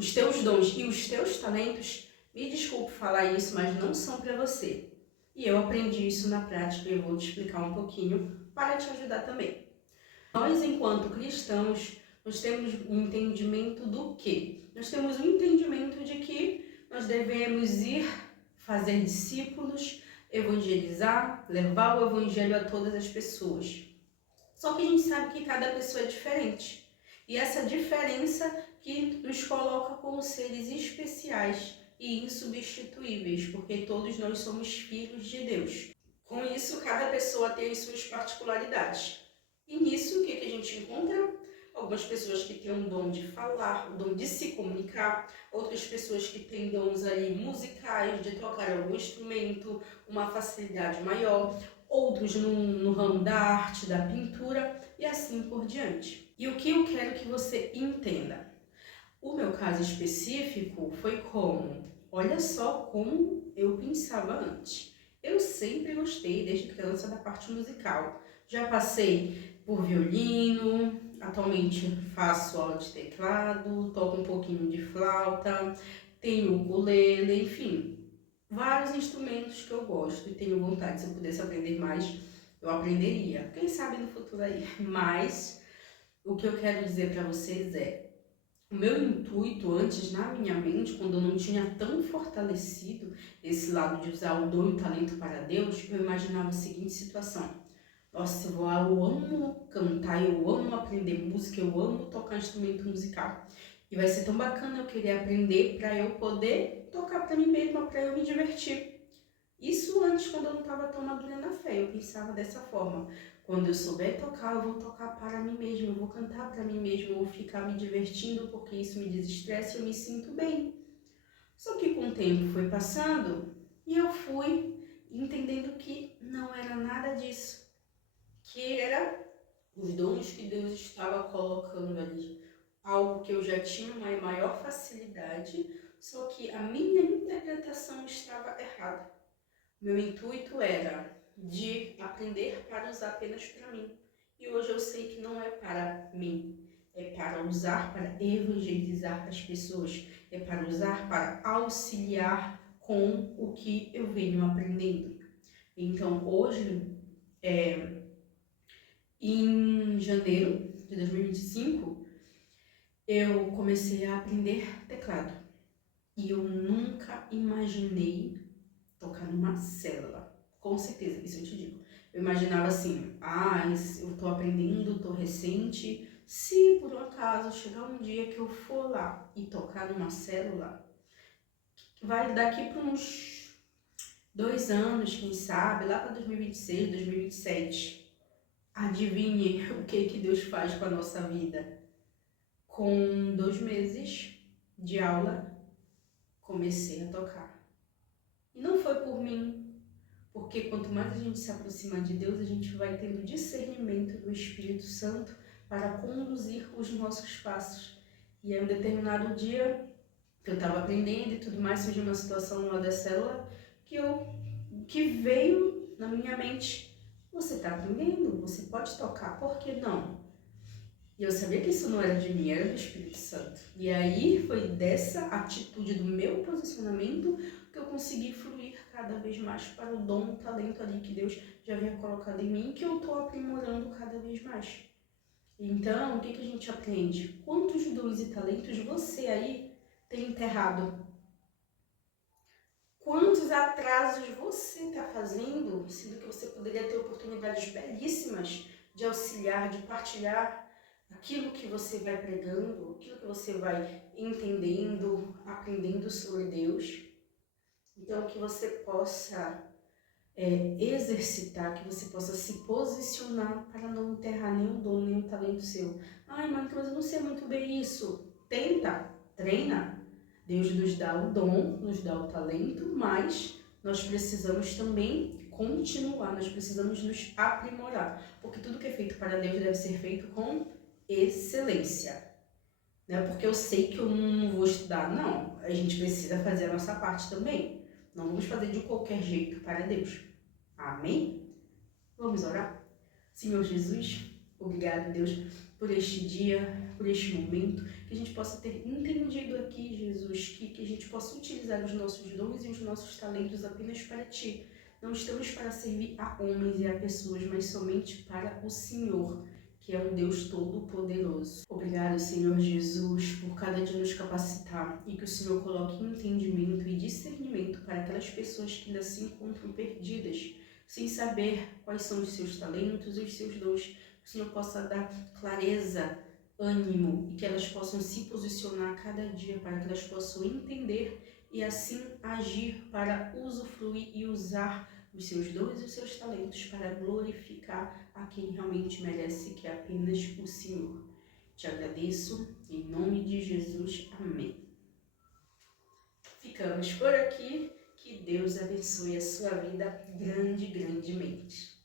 os teus dons e os teus talentos, me desculpe falar isso, mas não são para você. E eu aprendi isso na prática e eu vou te explicar um pouquinho para te ajudar também. Nós, enquanto cristãos, nós temos um entendimento do quê? Nós temos um entendimento de que nós devemos ir fazer discípulos, evangelizar, levar o evangelho a todas as pessoas. Só que a gente sabe que cada pessoa é diferente. E essa diferença que nos coloca como seres especiais e insubstituíveis, porque todos nós somos filhos de Deus. Com isso, cada pessoa tem as suas particularidades. E nisso, o que a gente encontra? Algumas pessoas que têm um dom de falar, o dom de se comunicar, outras pessoas que têm dons ali musicais, de tocar algum instrumento, uma facilidade maior, outros no ramo da arte, da pintura e assim por diante. E o que eu quero que você entenda? O meu caso específico foi como? Olha só como eu pensava antes. Eu sempre gostei, desde criança, da parte musical. Já passei por violino, atualmente faço aula de teclado, toco um pouquinho de flauta, tenho ukulele, enfim, vários instrumentos que eu gosto e tenho vontade. Se eu pudesse aprender mais, eu aprenderia. Quem sabe no futuro aí. Mas o que eu quero dizer para vocês é: o meu intuito antes, na minha mente, quando eu não tinha tão fortalecido esse lado de usar o dom e o talento para Deus, eu imaginava a seguinte situação: nossa, eu amo cantar, eu amo aprender música, eu amo tocar instrumento musical. E vai ser tão bacana eu querer aprender para eu poder tocar para mim mesma, para eu me divertir. Isso antes, quando eu não estava tão madura na fé, eu pensava dessa forma: quando eu souber tocar, eu vou tocar para mim mesma, eu vou cantar para mim mesma, eu vou ficar me divertindo porque isso me desestressa e eu me sinto bem. Só que com o tempo foi passando e eu fui entendendo que não era nada disso, que era os dons que Deus estava colocando ali, algo que eu já tinha uma maior facilidade, só que a minha interpretação estava errada. Meu intuito era de aprender para usar apenas para mim. E hoje eu sei que não é para mim, é para usar para evangelizar as pessoas, é para usar para auxiliar com o que eu venho aprendendo. Então hoje, em janeiro de 2025, eu comecei a aprender teclado. E eu nunca imaginei tocar numa célula. Com certeza, isso eu te digo. Eu imaginava assim: eu tô aprendendo, tô recente. Se por um acaso chegar um dia que eu for lá e tocar numa célula, vai daqui para uns 2 anos, quem sabe, lá para 2026, 2027. Adivinhe o que Deus faz com a nossa vida? Com 2 meses de aula, comecei a tocar. E não foi por mim, porque quanto mais a gente se aproxima de Deus, a gente vai tendo discernimento do Espírito Santo para conduzir os nossos passos. E aí, um determinado dia, que eu estava aprendendo e tudo mais, surgiu uma situação numa da célula que veio na minha mente: você está aprendendo, você pode tocar, por que não? E eu sabia que isso não era de mim, era do Espírito Santo. E aí foi dessa atitude, do meu posicionamento, que eu consegui fluir cada vez mais para o dom, o talento ali que Deus já havia colocado em mim, que eu estou aprimorando cada vez mais. Então, o que a gente aprende? Quantos dons e talentos você aí tem enterrado? Quantos atrasos você está fazendo, sendo que você poderia ter oportunidades belíssimas de auxiliar, de partilhar aquilo que você vai pregando, aquilo que você vai entendendo, aprendendo sobre Deus. Então, que você possa exercitar, que você possa se posicionar para não enterrar nenhum dom, nenhum talento seu. Ai, mas eu não sei muito bem isso. Tenta, treina. Deus nos dá o dom, nos dá o talento, mas nós precisamos também continuar, nós precisamos nos aprimorar, porque tudo que é feito para Deus deve ser feito com excelência. Não é porque eu sei que eu não vou estudar, não. A gente precisa fazer a nossa parte também. Não vamos fazer de qualquer jeito para Deus. Amém? Vamos orar? Senhor Jesus, obrigado, Deus, por este dia, por este momento, que a gente possa ter entendido aqui Deus, que a gente possa utilizar os nossos dons e os nossos talentos apenas para Ti. Não estamos para servir a homens e a pessoas, mas somente para o Senhor, que é um Deus todo-poderoso. Obrigado, Senhor Jesus, por cada dia nos capacitar e que o Senhor coloque entendimento e discernimento para aquelas pessoas que ainda se encontram perdidas, sem saber quais são os seus talentos e os seus dons. Que o Senhor possa dar clareza, ânimo e que elas possam se posicionar a cada dia para que elas possam entender e assim agir para usufruir e usar os seus dons e os seus talentos para glorificar a quem realmente merece, que é apenas o Senhor. Te agradeço, em nome de Jesus. Amém. Ficamos por aqui. Que Deus abençoe a sua vida grandemente.